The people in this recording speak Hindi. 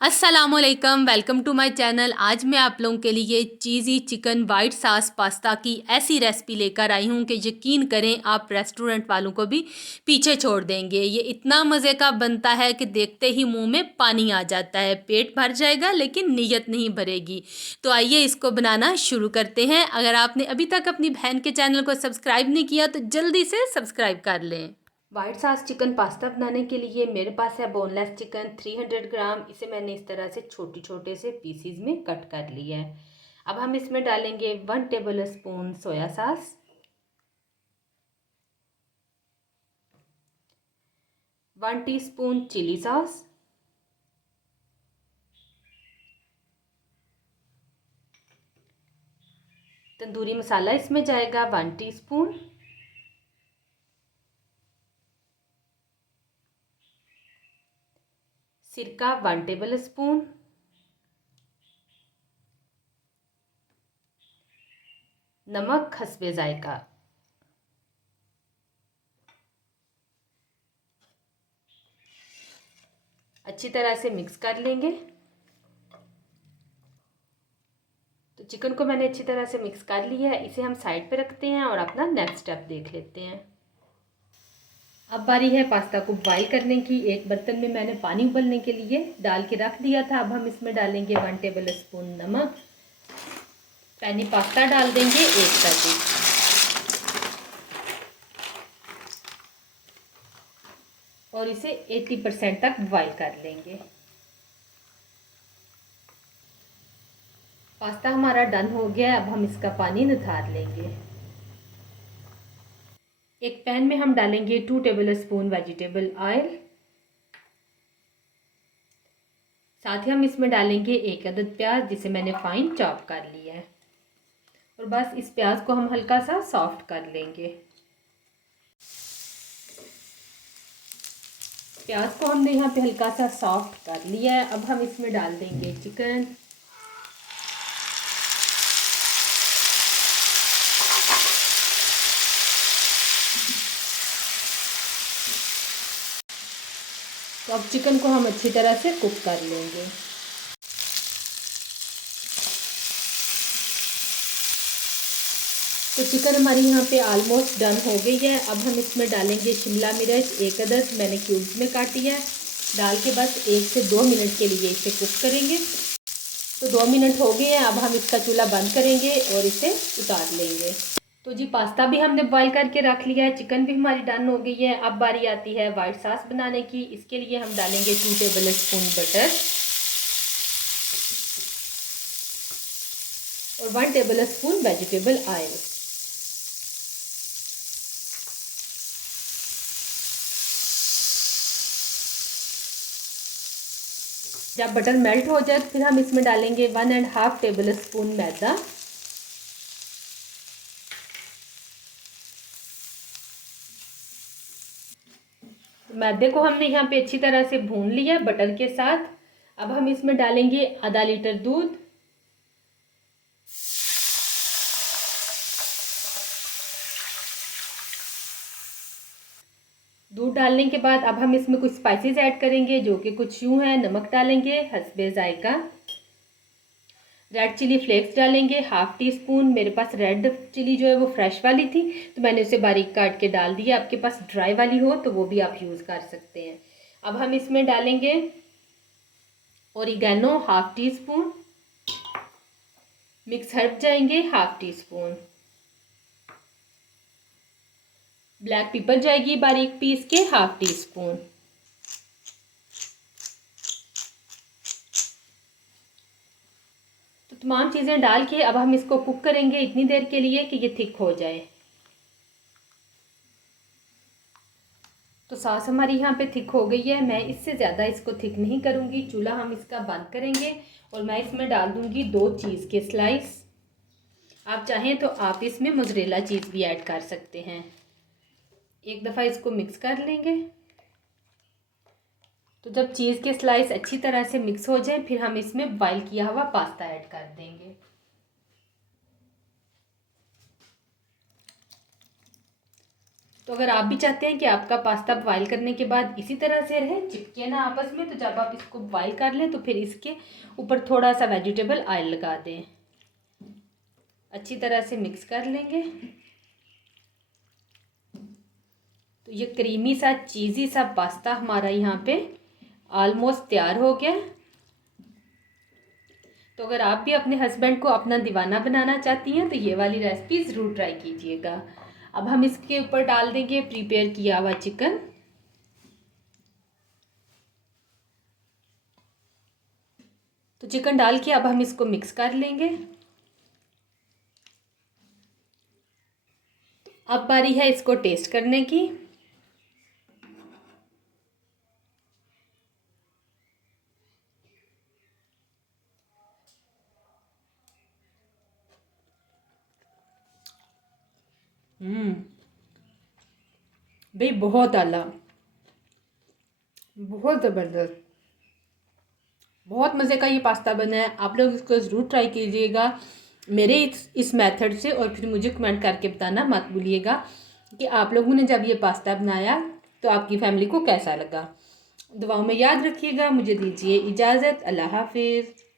अस्सलामुअलैकुम, वेलकम टू माय चैनल। आज मैं आप लोगों के लिए चीज़ी चिकन वाइट सॉस पास्ता की ऐसी रेसिपी लेकर आई हूँ कि यकीन करें आप रेस्टोरेंट वालों को भी पीछे छोड़ देंगे। ये इतना मज़े का बनता है कि देखते ही मुंह में पानी आ जाता है। पेट भर जाएगा लेकिन नीयत नहीं भरेगी। तो आइए इसको बनाना शुरू करते हैं। अगर आपने अभी तक अपनी बहन के चैनल को सब्सक्राइब नहीं किया तो जल्दी से सब्सक्राइब कर लें। वाइट सॉस चिकन पास्ता बनाने के लिए मेरे पास है बोनलेस चिकन 300 ग्राम। इसे मैंने इस तरह से छोटे छोटे से पीसीज में कट कर लिया है। अब हम इसमें डालेंगे 1 tablespoon soya sauce, 1 teaspoon chilli sauce, tandoori masala इसमें जाएगा 1 टीस्पून, सिरका 1 टेबल स्पून, नमक हस्बे जायका। अच्छी तरह से मिक्स कर लेंगे। तो चिकन को मैंने अच्छी तरह से मिक्स कर लिया है। इसे हम साइड पे रखते हैं और अपना नेक्स्ट स्टेप देख लेते हैं। अब बारी है पास्ता को बॉईल करने की। एक बर्तन में मैंने पानी उबलने के लिए डाल के रख दिया था। अब हम इसमें डालेंगे 1 टेबल स्पून नमक, पैनी पास्ता डाल देंगे 1 पैकेट, और इसे 80% तक बॉईल कर लेंगे। पास्ता हमारा डन हो गया है। अब हम इसका पानी निथार लेंगे। एक पैन में हम डालेंगे 2 टेबल स्पून वेजिटेबल ऑयल। साथ ही हम इसमें डालेंगे 1 अदद प्याज जिसे मैंने फाइन चॉप कर लिया है। और बस इस प्याज को हम हल्का सा सॉफ्ट कर लेंगे। प्याज को हमने यहाँ पे हल्का सा सॉफ्ट कर लिया है। अब हम इसमें डाल देंगे चिकन। तो अब चिकन को हम अच्छी तरह से कुक कर लेंगे। तो चिकन हमारी यहाँ पे ऑलमोस्ट डन हो गई है। अब हम इसमें डालेंगे शिमला मिर्च 1 अदद, मैंने क्यूब्स में काटी है। डाल के बस 1 से 2 मिनट के लिए इसे कुक करेंगे। तो 2 मिनट हो गए हैं। अब हम इसका चूल्हा बंद करेंगे और इसे उतार लेंगे। तो जी पास्ता भी हमने बॉईल करके रख लिया है, चिकन भी हमारी डन हो गई है। अब बारी आती है वाइट सॉस बनाने की। इसके लिए हम डालेंगे 2 टेबल स्पून बटर और 1 टेबल स्पून वेजिटेबल ऑयल। जब बटर मेल्ट हो जाए तो फिर हम इसमें डालेंगे 1.5 टेबल स्पून मैदा। मैदे को हमने यहाँ पे अच्छी तरह से भून लिया बटर के साथ। अब हम इसमें डालेंगे आधा लीटर दूध, दूध डालने के बाद अब हम इसमें कुछ स्पाइसेस ऐड करेंगे जो कि कुछ यूँ हैं। नमक डालेंगे हस्बे जायका, रेड चिली फ्लेक्स डालेंगे 1/2 टीस्पून। मेरे पास रेड चिली जो है वो फ्रेश वाली थी तो मैंने उसे बारीक काट के डाल दिया। आपके पास ड्राई वाली हो तो वो भी आप यूज़ कर सकते हैं। अब हम इसमें डालेंगे ओरिगेनो 1/2 टीस्पून, मिक्स हर्ब जाएंगे 1/2 टीस्पून, ब्लैक पेपर जाएगी बारीक पीस के 1/2 टीस्पून। तो तमाम चीज़ें डाल के अब हम इसको कुक करेंगे इतनी देर के लिए कि ये थिक हो जाए। तो सॉस हमारी यहाँ पे थिक हो गई है। मैं इससे ज़्यादा इसको थिक नहीं करूँगी। चूल्हा हम इसका बंद करेंगे और मैं इसमें डाल दूँगी 2 चीज़ के स्लाइस। आप चाहें तो आप इसमें मोज़रेला चीज़ भी ऐड कर सकते हैं। एक दफ़ा इसको मिक्स कर लेंगे। तो जब चीज़ के स्लाइस अच्छी तरह से मिक्स हो जाए फिर हम इसमें बॉईल किया हुआ पास्ता ऐड कर देंगे। तो अगर आप भी चाहते हैं कि आपका पास्ता बॉयल करने के बाद इसी तरह से रहे, चिपके ना आपस में, तो जब आप इसको बॉयल कर लें तो फिर इसके ऊपर थोड़ा सा वेजिटेबल ऑयल लगा दें। अच्छी तरह से मिक्स कर लेंगे। तो ये क्रीमी सा चीज़ी सा पास्ता हमारा यहाँ पे ऑलमोस्ट तैयार हो गया। तो अगर आप भी अपने हस्बैंड को अपना दीवाना बनाना चाहती हैं तो ये वाली रेसिपी ज़रूर ट्राई कीजिएगा। अब हम इसके ऊपर डाल देंगे प्रिपेयर किया हुआ चिकन। तो चिकन डाल के अब हम इसको मिक्स कर लेंगे। अब बारी है इसको टेस्ट करने की। भाई बहुत आला, बहुत ज़बरदस्त, बहुत मज़े का ये पास्ता बना है। आप लोग इसको ज़रूर ट्राई कीजिएगा मेरे इस मेथड से, और फिर मुझे कमेंट करके बताना मत भूलिएगा कि आप लोगों ने जब ये पास्ता बनाया तो आपकी फैमिली को कैसा लगा। दुआओं में याद रखिएगा। मुझे दीजिए इजाज़त। अल्लाह हाफिज़।